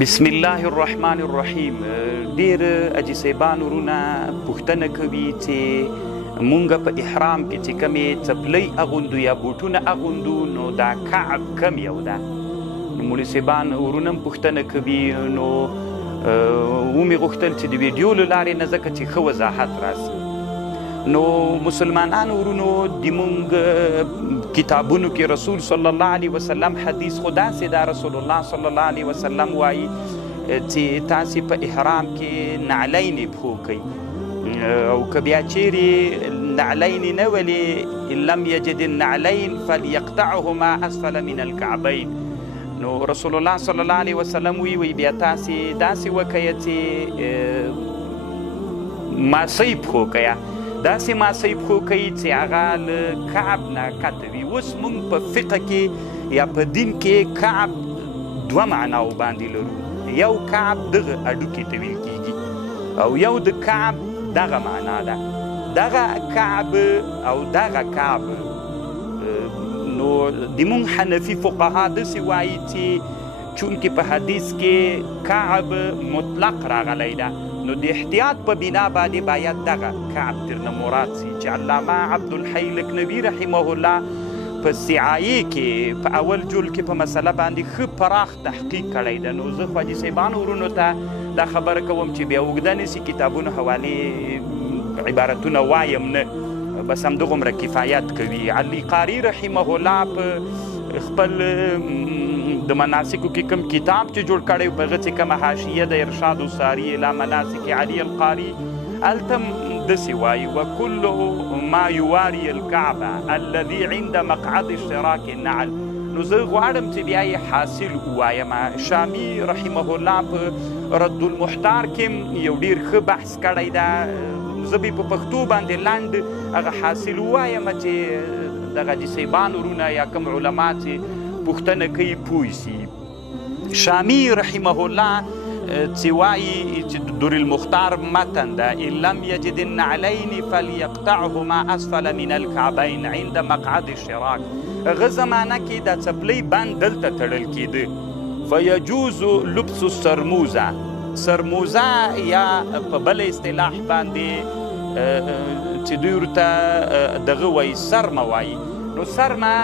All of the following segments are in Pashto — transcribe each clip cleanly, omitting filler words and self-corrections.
بسم الله الرحمن الرحیم. ډیر اجي صاحبان ورونه پوښتنه کوي چې مونږ په احرام کې چې کمې څپلۍ اغوندو یا بوټونه اغوندو نو دا کعب کم یو ده. نو مولوي صاحبان ورونه هم پوښتنه کوي نو ومې غوښتل چې د ویډیو له لارې نه ځکه چې ښه وضاحت راسي. نو مسلمانانو ورونو د مونږ کتابونو کې رسول صلی الله علیه وسلم حدیث خو داسې دا رسول الله صلی الله علیه وسلم وایي چې تاسې په احرام کې نعلین پښو کوئ او که بیا چیرې نعلین نه ولې ان لم یجد النعلین فلیقطعهما اسفل من الکعبین. نو رسول الله صلی الله علیه وسلم وی بیا تاسې داسې وکیه چې ماسۍ پښو کوه، داسې ماسۍ پښو کوي چې هغه له کعب نه کته وي. اوس موږ په فقه کې یا په دین کې کعب دوه معناو باندې لرو. یو کعب دغه اډوکې ته ویل کیږي او یو د کعب دغه معنا ده. دغه کعب او دغه کعب نو د مونږ حنفي فقها داسې وایي چې چونکې په حدیث کې کعب مطلق راغلی ده نو د احتیاط په بنا باندې باید دغه کعب ترنه مراد سي چې علامه عبدالحی لکنوي رحمه الله په سعایې کې په اول جل کې په مسله باندې ښه پراخ تحقیق کړی ده. نو زه خو حاجي صاحبانو ورونو ته دا خبره کوم چې بیا اوږده نسي کتابونو حوالې عبارتونه وایم نه، بس همدغومره کفایت کوي. علي قاري رحمه الله په خپل د مناسکو کې کوم کتاب چې جوړ کړی په هغه چې کومه حاشیه د ارشاد الساري الی مناسک علي القاري هلته داسې وایي وکل ما یواري الکعبه الذي عند مقعد اشتراک النعل. نو زه غواړم چې بیا یې حاصل ووایم. شامي رحمه الله په رد المحتار کې یو ډېر ښه بحث کړی ده. زه به په پښتو باندې لنډ هغه حاصل ووایم چې دغه حاجي صاحبان ورونه یا کوم علما چې پوښتنه کوي پوه سي. شامي رحمه الله چې وایي چې د در المختار متن ده ان لم یجد النعلین فلیقطعهما اسفل من الکعبین عند مقعد الشراک. هغه زمانه کې دا څپلۍ بند دلته تړل کېده. فیجوز لبس السرموزه، سرموزه یا په بل اصطلاح باندې چې دوی ورته دغه وایي سرمه وایي. نو سرمه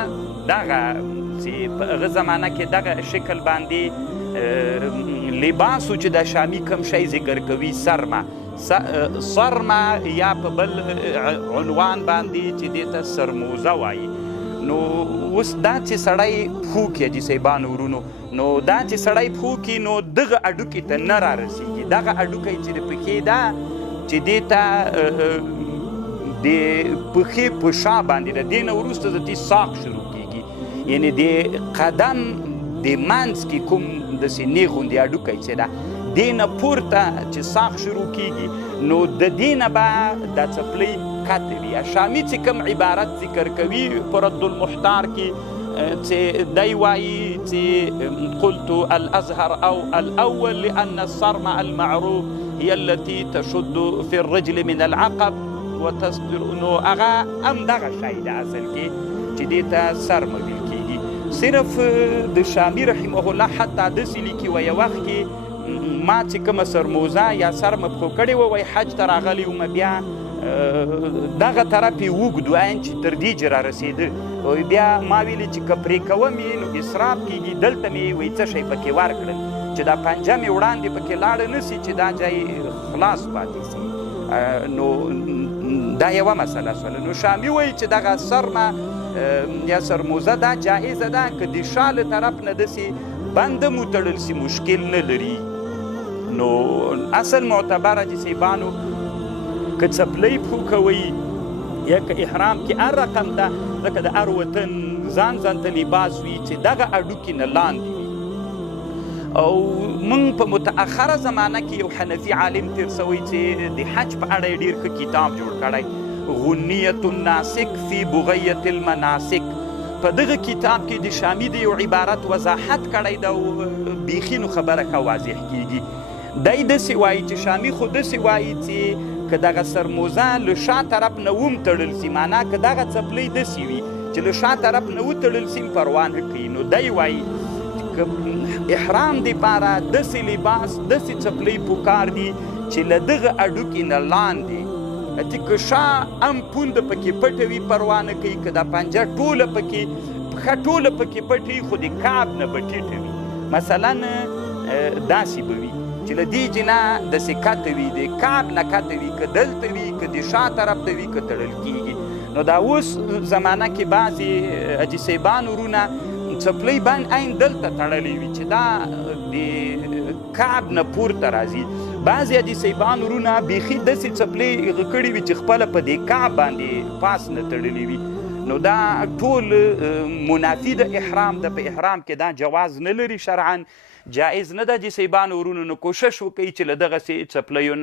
دغه چې په هغه زمانه کې دغه شکل باندې لباسو چې د شامي کم شی ذکر کوي سرمه یا په بل عنوان باندې چې دې ته سرموزه وایي. نو اوس دا چې سړی پښو کې حاجي صاحبانو ورونو نو دا چې سړی پښو کې نو دغه اډوکې ته نه رارسېږي. دغه اډوکی چې د پښې ده چې دې ته د پښې په شا باندې ده، دې نه وروسته د دې ساق شروع کېږي، یعنې د قدم د منځ کې کوم داسې نیغ غوندې اډوکی چې ده دې نه پورته چې ساق شروع کېږي نو د دې نه به دا څپلۍ کته وي. شامي چې کوم عبارت ذکر کوي په رد المحتار کې چې دی وایي چې قلت الازهر او الاول لان الصرم المعروف هي التي تشد في الرجل من العقب وتصدر. نو هغه همدغه شی ده اصل کې چې دې ته سرمه ویل کېږي. صرف د شامي رحمه الله حتی داسې لیکي وایي وخت کې ما چې کومه سرموزه یا سرمه پښو کړې وه وایي حج ته راغلی ومه بیا دغه طرف یې اوږد وایم چې تر دې چې رارسېده بیا ما ویلې چې که پرې کوم یې نو اسراف کېږي. دلته مې وایي څه شی پکې ورکړل چې دا پنجه مې وړاندې پکې لاړه نه سي چې دا ځای خلاص پاتې سي. نو دا یوه مسله شوله. نو شامي وایي چې دغه سرمه یا سرموزه دا جایزه ده که د شا له طرف نه داسې بنده مو تړل سي مشکل نه لري. نو اصل معتبر حاجي صاحبانو که څپلۍ پښو کوئ یا که احرام کې هر رقم ده لکه د هر وطن ځان ته لباس وي چې دغه اډوکې نه لاندې وي. او موږ په متأخره زمانه کې یو حنفي عالم تېر سوی چې د حج په اړه یې ډېر ښه کتاب جوړ کړی غنیة الناسک فی بغیة المناسک. په دغه کتاب کې د شامي د یو عبارت وضاحت کړی ده او بیخي نو خبره ښه واضح کېږي. دی داسې وایي چې شامي خو داسې وایي چې که دغه سرموزه له شا طرف نه هم تړل سي، معنا که دغه څپلۍ داسې وي چې له شا طرف نه وتړل سي پروا نه کوي. نو دی وایي که احرام دپاره داسې لباس داسې څپلۍ پکار دي چې له دغه هډوکي نه لاندې که شا هم پونده پکې پټه وي پروا نه کوي که دا پنجه ټوله پکې پښه ټوله پکې پټ وي خو د کعب نه به ټیټه وي مثلا داسې به وي چې له دې جنا داسې کته وي د کعب نه کته وي که دلته وي که د شا طرف ته وي که تړل کېږي نو دا اوس زمانه کې بعضې حاجي صاحبان ورونه څپلۍ باندې عین دلته تړلی وي چې دا د کعب نه پورته راځي بعضې حاجي صاحبان ورونه بیخي داسې څپلۍ کړي وي چې خپله په دې کعب باندې پاس نه تړلی وي نو دا ټول منافي د احرام ده په احرام کې دا جواز نه لري شرعا جایز نه ده چې صاحبانو ورونو نو کوشش وکړي چې له دغسې څپلیو